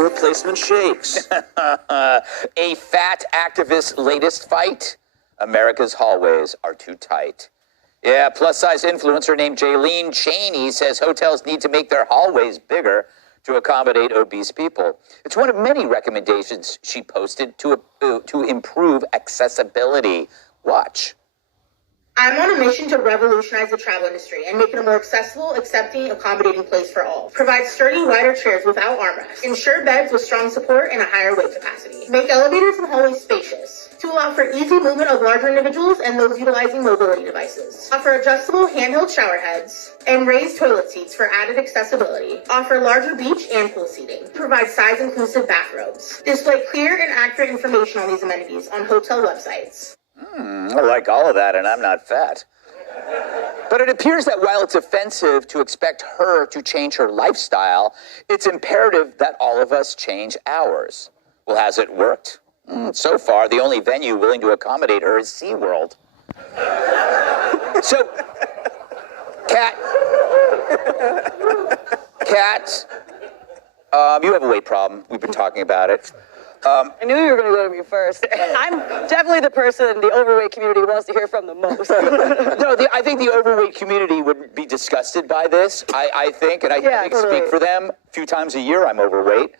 replacement shakes. A fat activist's latest fight? America's hallways are too tight. Yeah, plus-size influencer named Jaylene Cheney says hotels need to make their hallways bigger to accommodate obese people. It's one of many recommendations she posted to improve accessibility. Watch. I'm on a mission to revolutionize the travel industry and make it a more accessible, accepting, accommodating place for all. Provide sturdy, wider chairs without armrests. Ensure beds with strong support and a higher weight capacity. Make elevators and hallways spacious to allow for easy movement of larger individuals and those utilizing mobility devices. Offer adjustable handheld shower heads and raised toilet seats for added accessibility. Offer larger beach and pool seating. Provide size-inclusive bathrobes. Display clear and accurate information on these amenities on hotel websites. I like all of that, and I'm not fat. But it appears that while it's offensive to expect her to change her lifestyle, it's imperative that all of us change ours. Well, has it worked? So far, the only venue willing to accommodate her is SeaWorld. So, Kat, you have a weight problem. We've been talking about it. I knew you were going to go to me first. I'm definitely the person in the overweight community who wants to hear from the most. No, I think the overweight community would be disgusted by this. I think, and I think totally. speak for them. A few times a year, I'm overweight.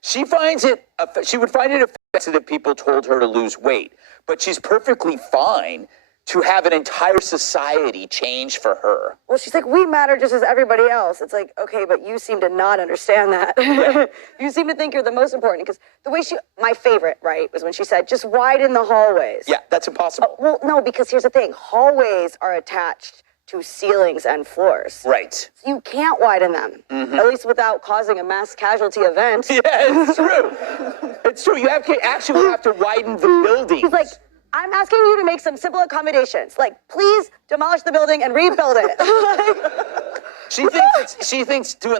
She would find it offensive if people told her to lose weight, but she's perfectly fine to have an entire society change for her. Well, she's like, we matter just as everybody else. It's like, okay, but you seem to not understand that. Yeah. You seem to think you're the most important, because the way my favorite, right, was when she said, just widen the hallways. Yeah, that's impossible. Well, no, because here's the thing. Hallways are attached to ceilings and floors. Right. You can't widen them, at least without causing a mass casualty event. Yeah, it's true. It's true. You actually have to widen the building. He's like, I'm asking you to make some simple accommodations. Like, please demolish the building and rebuild it. She thinks to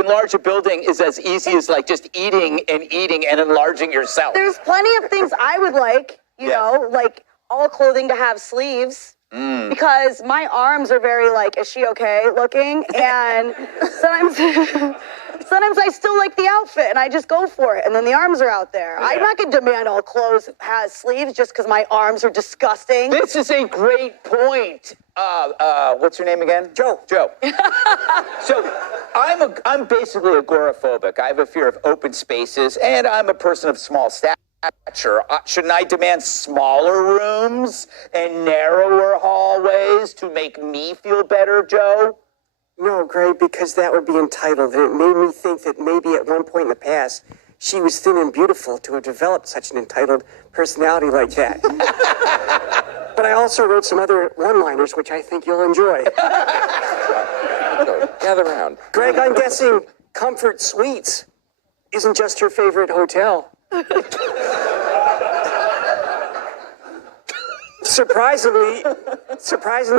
enlarge a building is as easy as like just eating and enlarging yourself. There's plenty of things I would like, you know, like all clothing to have sleeves. Because my arms are very like, is she okay looking? And sometimes I still like the outfit and I just go for it. And then the arms are out there. Yeah. I'm not going to demand all clothes has sleeves just because my arms are disgusting. This is a great point. What's your name again? Joe. So I'm basically agoraphobic. I have a fear of open spaces and I'm a person of small stature. Shouldn't I demand smaller rooms and narrower hallways to make me feel better, Joe? No, Greg, because that would be entitled. And it made me think that maybe at one point in the past, she was thin and beautiful to have developed such an entitled personality like that. But I also wrote some other one-liners, which I think you'll enjoy. Gather around. Greg, I'm guessing Comfort Suites isn't just your favorite hotel. Surprisingly,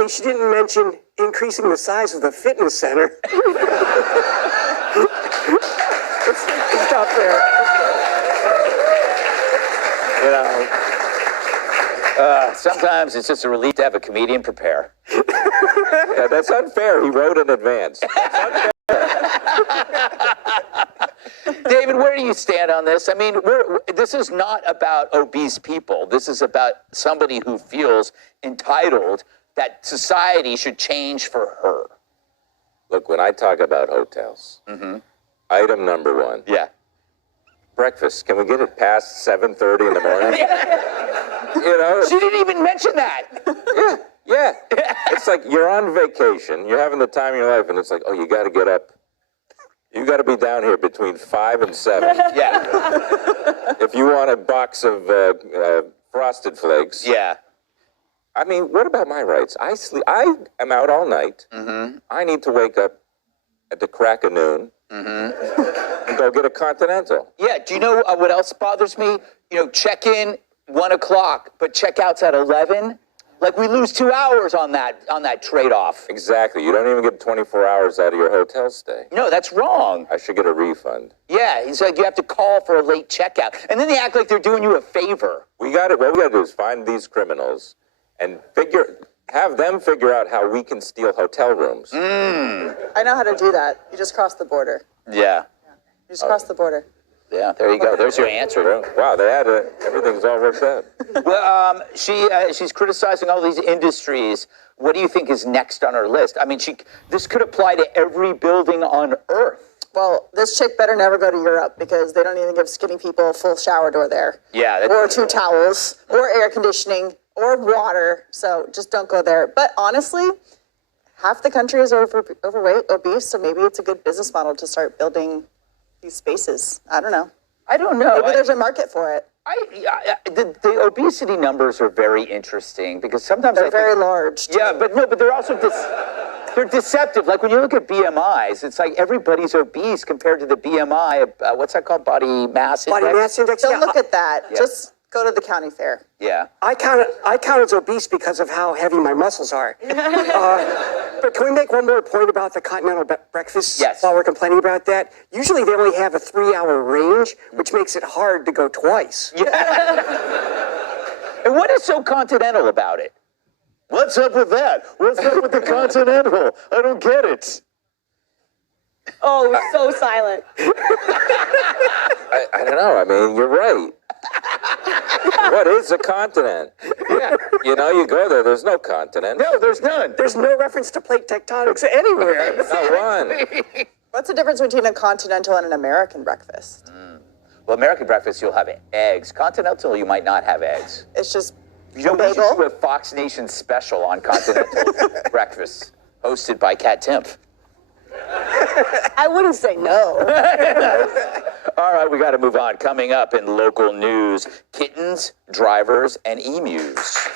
she didn't mention increasing the size of the fitness center. Let's stop there. You know, sometimes it's just a relief to have a comedian prepare. Yeah, that's unfair. He wrote in advance. David, where do you stand on this? I mean, this is not about obese people. This is about somebody who feels entitled that society should change for her. Look, when I talk about hotels, item number one. Yeah. Breakfast. Can we get it past 7:30 in the morning? You know? She didn't even mention that. Yeah. It's like you're on vacation. You're having the time of your life, and it's like, oh, you got to get up. You got to be down here between 5 and 7. Yeah. If you want a box of Frosted Flakes. Yeah. I mean, what about my rights? I am out all night. I need to wake up at the crack of noon and go get a Continental. Yeah. Do you know what else bothers me? You know, check in 1 o'clock, but checkouts at 11. Like we lose 2 hours on that trade-off. Exactly. You don't even get 24 hours out of your hotel stay. No, that's wrong. I should get a refund. Yeah, he's like, you have to call for a late checkout. And then they act like they're doing you a favor. What we got to do is find these criminals and have them figure out how we can steal hotel rooms. I know how to do that. You just cross the border. Yeah. You just cross the border. Yeah, there you go. There's your answer. Wow, they had everything's all worked out. Well, she's criticizing all these industries. What do you think is next on her list? I mean, this could apply to every building on Earth. Well, this chick better never go to Europe because they don't even give skinny people a full shower door there. Yeah. Or 2 towels, or air conditioning, or water. So just don't go there. But honestly, half the country is overweight, obese, so maybe it's a good business model to start building these spaces. I don't know. Maybe there's a market for it. The obesity numbers are very interesting because sometimes they're very large. Yeah, but they're also they're deceptive. Like when you look at BMIs, it's like everybody's obese compared to the BMI. What's that called? Body mass index. Body mass index. Don't look at that. Yeah. Just go to the county fair. Yeah. I count as obese because of how heavy my muscles are. But can we make one more point about the continental breakfast? Yes. While we're complaining about that, usually they only have a 3-hour range, which makes it hard to go twice. Yeah. And what is so continental about it? What's up with that? What's up with the continental? I don't get it. Oh, you're so silent. I don't know. I mean, you're right. What is a continent? Yeah. You know, you go there, there's no continent. No, there's none. There's no reference to plate tectonics anywhere. Not one. What's the difference between a continental and an American breakfast? Well, American breakfast, you'll have eggs. Continental, you might not have eggs. It's just You know, we should do a Fox Nation special on continental breakfast, hosted by Kat Timpf. I wouldn't say no. All right, we got to move on. Coming up in local news, kittens, drivers, and emus.